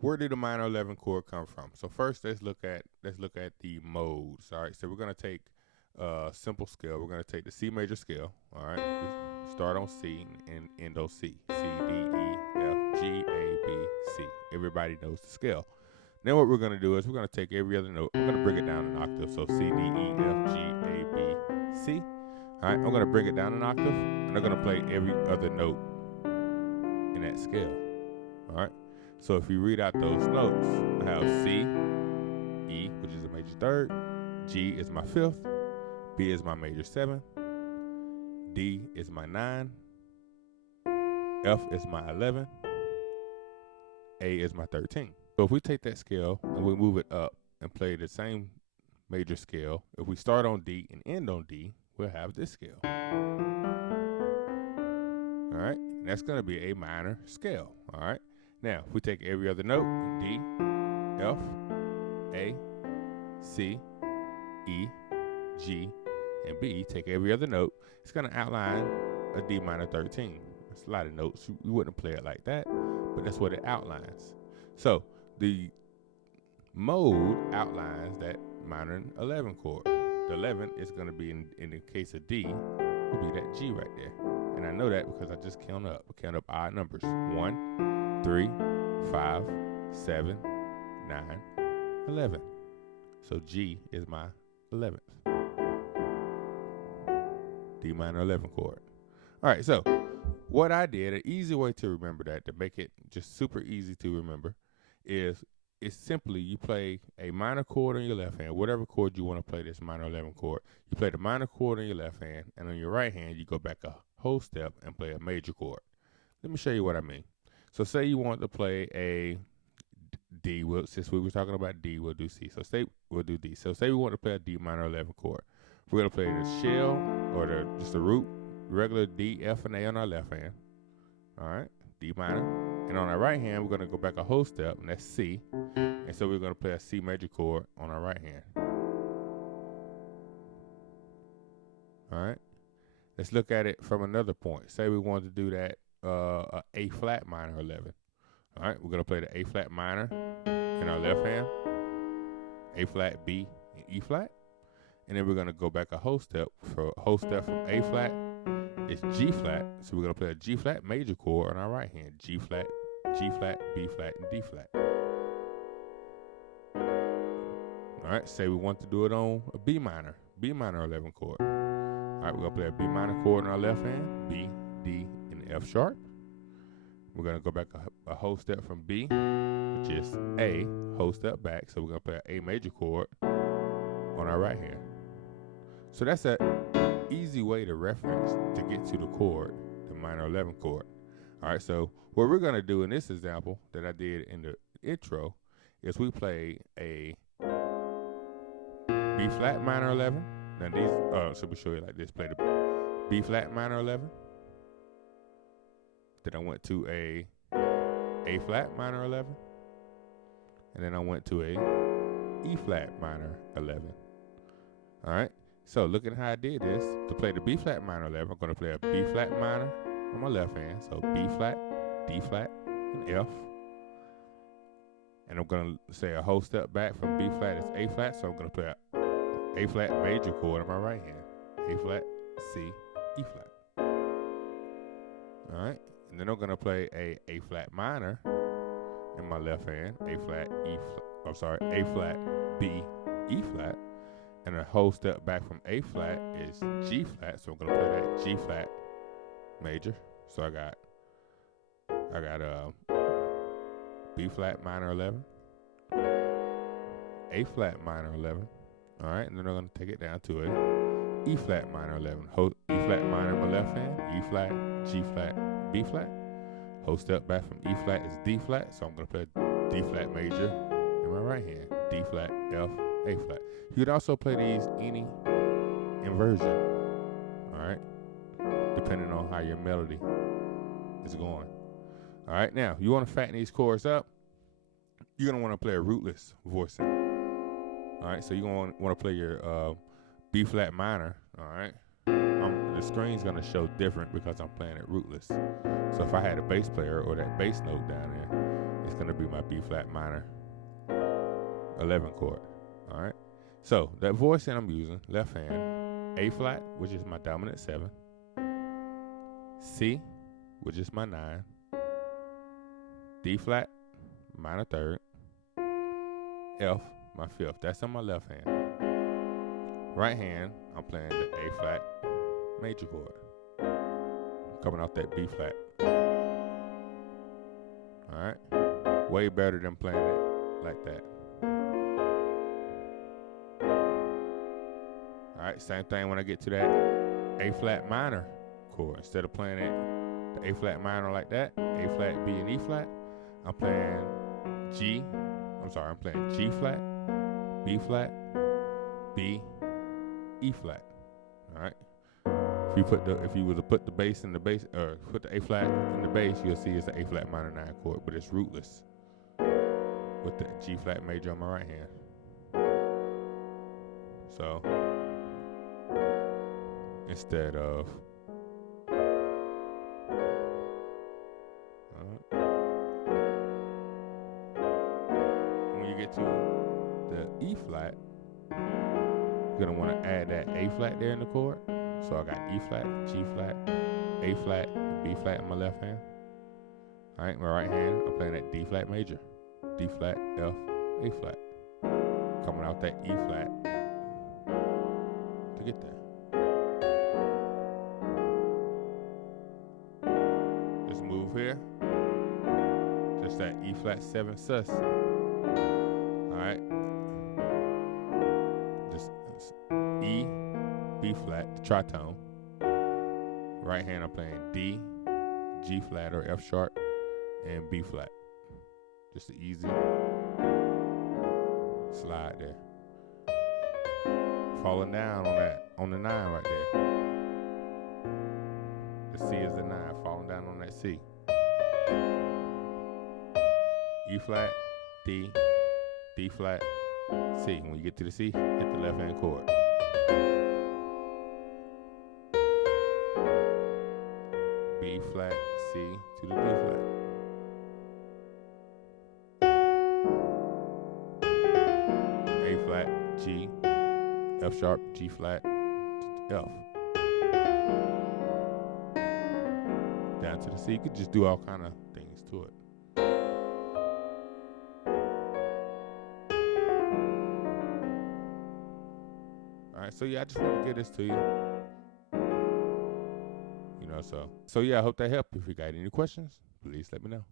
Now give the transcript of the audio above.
where did the minor 11 chord come from? So first, let's look at the modes. All right, so we're gonna take a simple scale. We're gonna take the C major scale. All right, we start on C and end on C. C, D, E, F, G, A, B, C. Everybody knows the scale. Then what we're gonna do is we're gonna take every other note. We're gonna bring it down an octave. So C, D, E, F, G, A, B, C. All right, I'm gonna bring it down an octave, and I'm gonna play every other note in that scale. All right. So if you read out those notes, I have C, E, which is a major third, G is my fifth, B is my major seventh, D is my 9, F is my 11, A is my 13. So if we take that scale and we move it up and play the same major scale, if we start on D and end on D, we'll have this scale. All right, and that's going to be a minor scale. All right, now if we take every other note, D, F, A, C, E, G, and B, take every other note, it's going to outline a D minor 13. It's a lot of notes. You wouldn't play it like that, but that's what it outlines. So the mode outlines that minor 11 chord. The 11 is going to be, in the case of D, will be that G right there. And I know that because I just count up odd numbers. 1, 3, 5, 7, 9, 11. So G is my 11th. D minor 11 chord. All right, so what I did, an easy way to remember that, to make it just super easy to remember, is it's simply you play a minor chord on your left hand, whatever chord you want to play this minor 11 chord. You play the minor chord on your left hand, and on your right hand, you go back a whole step and play a major chord. Let me show you what I mean. So say you want to play a D, since we were talking about D, we'll do C. So say we'll do D. So say we want to play a D minor 11 chord. We're going to play the shell, or just the root, regular D, F, and A on our left hand. All right, D minor. And on our right hand, we're going to go back a whole step, and that's C. And so we're going to play a C major chord on our right hand. All right, let's look at it from another point. Say we wanted to do that A flat minor 11. All right, we're going to play the A flat minor in our left hand, A flat, B, and E flat. And then we're going to go back a whole step. For a whole step from A flat, it's G flat. So we're going to play a G flat major chord on our right hand. G flat, B flat, and D flat. All right, say we want to do it on a B minor 11 chord. All right, we're going to play a B minor chord on our left hand, B, D, and F sharp. We're going to go back a whole step from B, which is A, whole step back. So we're going to play an A major chord on our right hand. So that's an easy way to reference to get to the chord, the minor 11 chord. All right, so what we're going to do in this example that I did in the intro is we play a B flat minor 11. Now these, so we show you like this. Play the B flat minor 11. Then I went to a flat minor 11. And then I went to a E flat minor 11. All right. So look at how I did this. To play the B flat minor 11, I'm going to play a B flat minor on my left hand. So B flat, D flat, and F. And I'm going to say a whole step back from B flat is A flat. So I'm going to play a flat major chord on my right hand. A flat, C, E flat. All right. And then I'm going to play a flat minor in my left hand. A flat, A flat, B, E flat. And a whole step back from A flat is G flat, so I'm gonna play that G flat major. So I got B flat minor 11, A flat minor 11. All right, and then I'm gonna take it down to a E flat minor 11. E flat minor in my left hand, E flat, G flat, B flat. Whole step back from E flat is D flat, so I'm gonna play D flat major in my right hand. D flat, F, A flat. You could also play these any inversion, all right, depending on how your melody is going. All right, now you want to fatten these chords up. You're gonna want to play a rootless voicing. All right, so you're gonna want to play your B flat minor. All right, the screen's gonna show different because I'm playing it rootless. So if I had a bass player or that bass note down there, it's gonna be my B flat minor 11 chord. All right. So that voicing I'm using, left hand, A flat, which is my dominant 7, C, which is my 9, D flat, minor 3rd, F, my 5th. That's on my left hand. Right hand, I'm playing the A flat major chord, coming off that B flat. All right, way better than playing it like that. All right, same thing when I get to that A flat minor chord. Instead of playing it the A flat minor like that, A flat, B, and E flat, I'm playing I'm playing G flat, B flat, B, E flat. All right. If you were to put the bass in the bass, or put the A flat in the bass, you'll see it's an A flat minor 9 chord, but it's rootless with the G flat major on my right hand. So instead of when you get to the E flat, you're gonna want to add that A flat there in the chord. So I got E flat, G flat, A flat, B flat in my left hand. All right, my right hand, I'm playing that D flat major, D flat, F, A flat, coming out that E flat to get there. This move here, just that E flat 7 sus. All right, just E, B flat, the tritone. Right hand, I'm playing D, G flat or F sharp, and B flat. Just an easy slide there. Falling down on the 9 right there. The C is the 9, falling down on that C. E flat, D, D flat, C. When you get to the C, hit the left hand chord. B flat, C to the B flat. A flat, G, F sharp, G flat, F. Down to the C. You could just do all kind of things to it. All right, so yeah, I just want to get this to you. So yeah, I hope that helped. If you got any questions, please let me know.